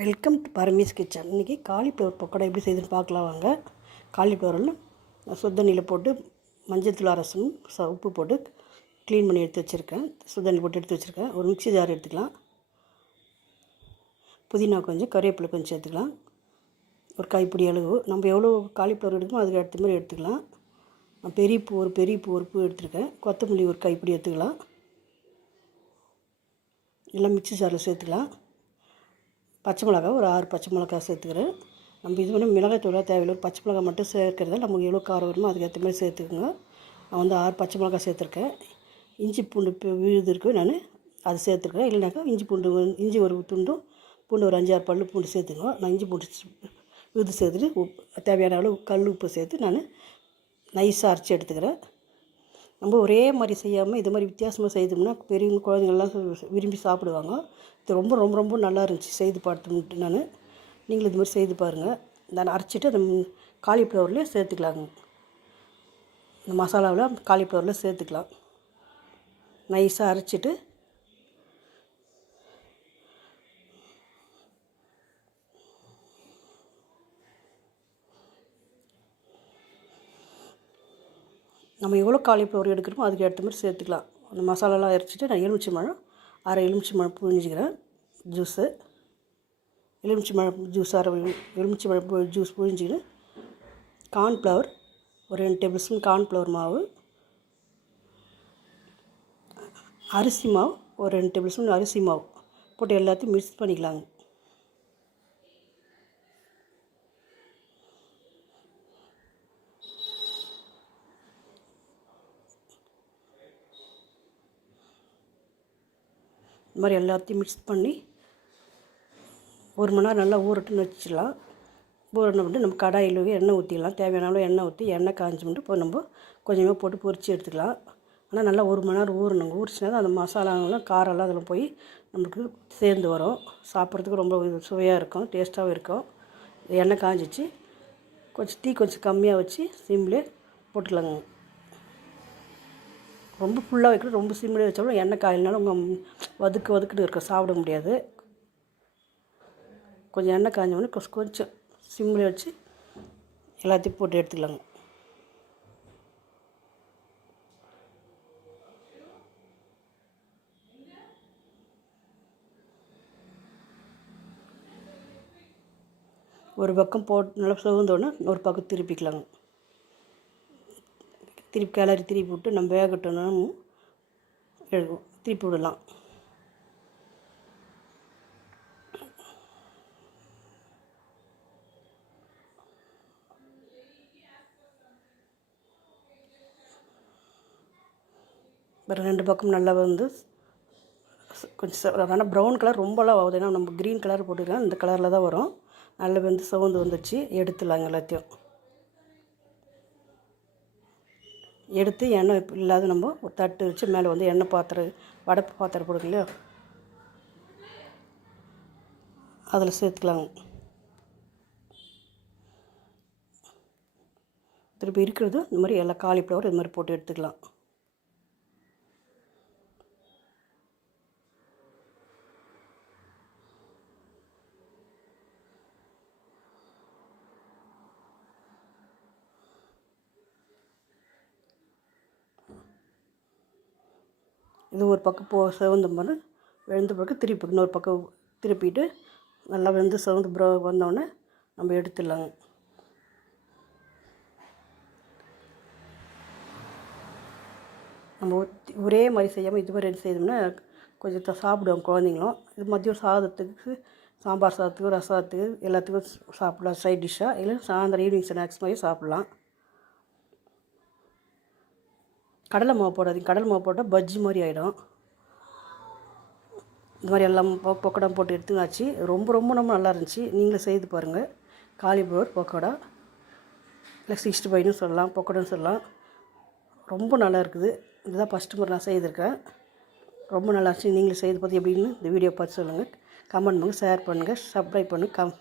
Welcome to Paramesh kitchen. இன்றைக்கி cauliflower pakoda எப்படி செய்யுதுன்னு பார்க்கலாம் வாங்க. காலிஃப்ளவரில் சுத்தண்ணியில் போட்டு மஞ்சள் தூள் அரசனும் ச உப்பு போட்டு க்ளீன் பண்ணி எடுத்து வச்சுருக்கேன். சுத்தண்ணி போட்டு எடுத்து வச்சுருக்கேன். ஒரு மிக்ஸி ஜார் எடுத்துக்கலாம். புதினா கொஞ்சம் கருவேப்பிலை கொஞ்சம் சேர்த்துக்கலாம். ஒரு கைப்பிடி அளவு. நம்ம எவ்வளோ காலிஃப்ளவர் எடுக்கணுமோ அதுக்கு ஏற்ற மாதிரி எடுத்துக்கலாம். பெரிய பூ ஒரு பெரிய பூ ஒரு பூ எடுத்துருக்கேன். கொத்தமல்லி ஒரு கைப்பிடி எடுத்துக்கலாம். எல்லாம் மிக்ஸி ஜாரில் சேர்த்துக்கலாம். பச்சை மிளகா ஒரு ஆறு பச்சை மிளகா சேர்த்துக்கிறேன். நம்ம இது வந்து மிளகாய் தூளாக தேவையில்லை. பச்சை மிளகா மட்டும் சேர்க்கறதால நமக்கு எவ்வளோ காரம் வருமோ அதுக்கேற்ற மாதிரி சேர்த்துக்குங்க. நான் வந்து ஆறு பச்சை மிளகா சேர்த்துருக்கேன். இஞ்சி பூண்டு விழுது இருக்குது நான் அது சேர்த்துருக்கேன். இல்லைனாக்கா இஞ்சி பூண்டு இஞ்சி ஒரு துண்டும் பூண்டு ஒரு அஞ்சாறு பல் பூண்டு சேர்த்துக்கோ நான் இஞ்சி பூண்டு விழுது சேர்த்துட்டு உப்பு தேவையான அளவு கல் உப்பு சேர்த்து நான் நைஸாக அரைச்சி எடுத்துக்கிறேன். நம்ம ஒரே மாதிரி செய்யாமல் இது மாதிரி வித்தியாசமாக செய்தோம்னா பெரியவங்க குழந்தைங்கள்லாம் விரும்பி சாப்பிடுவாங்க. இது ரொம்ப ரொம்ப ரொம்ப நல்லா இருந்துச்சு செய்து பார்த்துட்டு நான். நீங்களும் இது மாதிரி செய்து பாருங்கள் நான் அரைச்சிட்டு அந்த காலிஃப்ளவர்லேயே சேர்த்துக்கலாங்க. இந்த மசாலாவில் காலிஃப்ளவரில் சேர்த்துக்கலாம். நைஸாக அரைச்சிட்டு நம்ம எவ்வளோ காலிஃப்ளவர் எடுக்கிறோமோ அதுக்கு ஏற்ற மாதிரி சேர்த்துக்கலாம். அந்த மசாலாலாம் அரைச்சிட்டு நான் எலுமிச்சை மழை அரை எலுமிச்சை மழை புழிஞ்சிக்கிறேன். ஜூஸு எலுமிச்சை மழை ஜூஸ் அரை எலுமிச்சை பழம் ஜூஸ் புழிஞ்சிக்கிட்டு கார்ன்ஃப்ளவர் ஒரு ரெண்டு டேபிள் ஸ்பூன் கார்ன்ஃப்ளவர் மாவு. அரிசி மாவு ஒரு ரெண்டு டேபிள் ஸ்பூன் அரிசி மாவு. போட்டு எல்லாத்தையும் மிக்ஸ் பண்ணிக்கலாங்க. இந்த மாதிரி எல்லாத்தையும் மிக்ஸ் பண்ணி ஒரு மணி நேரம் நல்லா ஊறட்டுன்னு வச்சிடலாம் ஊறின பண்ணிட்டு நம்ம கடாயில் எண்ணெய் ஊற்றிக்கலாம் தேவையான அளவு எண்ணெய் ஊற்றி எண்ணெய் காஞ்சி மட்டும் இப்போ நம்ம கொஞ்சமாக போட்டு பொரித்து எடுத்துக்கலாம். ஆனால் நல்லா ஒரு மணி நேரம் ஊறணுங்க. ஊறிச்சினா தான் அந்த மசாலாலாம் காரெல்லாம் அதில் போய் நம்மளுக்கு சேர்ந்து வரும். சாப்பிட்றதுக்கு ரொம்ப சுவையாக இருக்கும் டேஸ்ட்டாகவும் இருக்கும். எண்ணெய் காஞ்சிச்சு. கொஞ்சம் தீ கொஞ்சம் கம்மியாக வச்சு சிம்லேயே போட்டுக்கலாங்க ரொம்ப ஃபுல்லாக வைக்கணும் ரொம்ப சிம்மிலே வச்சாலும் எண்ணெய் காயினாலும் உங்கள் வதுக்கு வதுக்குன்னு இருக்க சாப்பிட முடியாது. கொஞ்சம் எண்ணெய் காஞ்ச கொஞ்சம் கொஞ்சம் சிம்மில் வச்சு எல்லாத்தையும் போட்டு எடுத்துக்கலாங்க. ஒரு பக்கம் போட்டு நல்லா சிவந்தோடனே ஒரு பக்கம் திருப்பிக்கலாங்க. திருப்பி கிளறி திருப்பி விட்டு நம்ம வேகட்டணும் எழுதுவோம் திருப்பி விடலாம். அப்புறம் ரெண்டு பக்கம் நல்லா வந்து கொஞ்சம் ஆனால் ப்ரௌன் கலர் ரொம்பலாம் ஆகுது ஏன்னா நம்ம க்ரீன் கலர் போட்டுக்கலாம். இந்த கலரில் தான் வரும். நல்லா வந்து சிவந்து வந்துச்சு. எடுத்துடலாங்க எல்லாத்தையும். எடுத்து எண்ணெய் இல்லாத நம்ம ஒரு தட்டு வச்சு மேலே வந்து எண்ணெய் பாத்திரம் வடப்பு பாத்திரம் போடுங்க அதில் சேர்த்துக்கலாங்க. திருப்பி இருக்கிறது இந்த மாதிரி எல்லா காலிஃப்ளவர் இது மாதிரி போட்டு எடுத்துக்கலாம். இது ஒரு பக்கம் போ சிவந்த மாதிரி விழுந்த பிறகு திருப்பி இன்னொரு பக்கம் திருப்பிட்டு நல்லா வெந்து சிவந்து ப்ரோ வந்தோடனே நம்ம எடுத்துடலாங்க. நம்ம ஒரே மாதிரி செய்யாமல் இது மாதிரி செய்தோம்னா கொஞ்சம் த- சாப்பிடுவோம் குழந்தைங்களும். இது மதியம் சாதத்துக்கு சாம்பார் சாதத்துக்கு ரசத்துக்கு எல்லாத்துக்கும் சாப்பிடலாம். சைட் டிஷ்ஷாக இல்லை சாயந்தரம் ஈவினிங் ஸ்நாக்ஸ் மாதிரி சாப்பிட்லாம். கடலை மாவு போடாதீங்க. கடலை மாவு போட்டால் பஜ்ஜி மாதிரி ஆகிடும் இந்த மாதிரி எல்லாம் பொ- பக்கோடா போட்டு எடுத்துங்காச்சு ரொம்ப ரொம்ப ரொம்ப நல்லா இருந்துச்சு. நீங்களும் செய்து பாருங்கள் காலிஃப்ளவர் பக்கோடா. இல்லை சிக்ஸ்டி ஃபைவ்னு சொல்லலாம் பக்கோடான்னு சொல்லலாம். ரொம்ப நல்லா இருக்குது. இதுதான் ஃபஸ்ட்டு முறை நான் செய்திருக்கேன். ரொம்ப நல்லா இருந்துச்சு. நீங்களும் செய்து பார்த்து எப்படின்னு இந்த வீடியோ பார்த்து சொல்லுங்கள் கமெண்ட் பண்ணுங்கள் ஷேர் பண்ணுங்கள் சப்ஸ்கிரைப் பண்ணுங்கள் கம்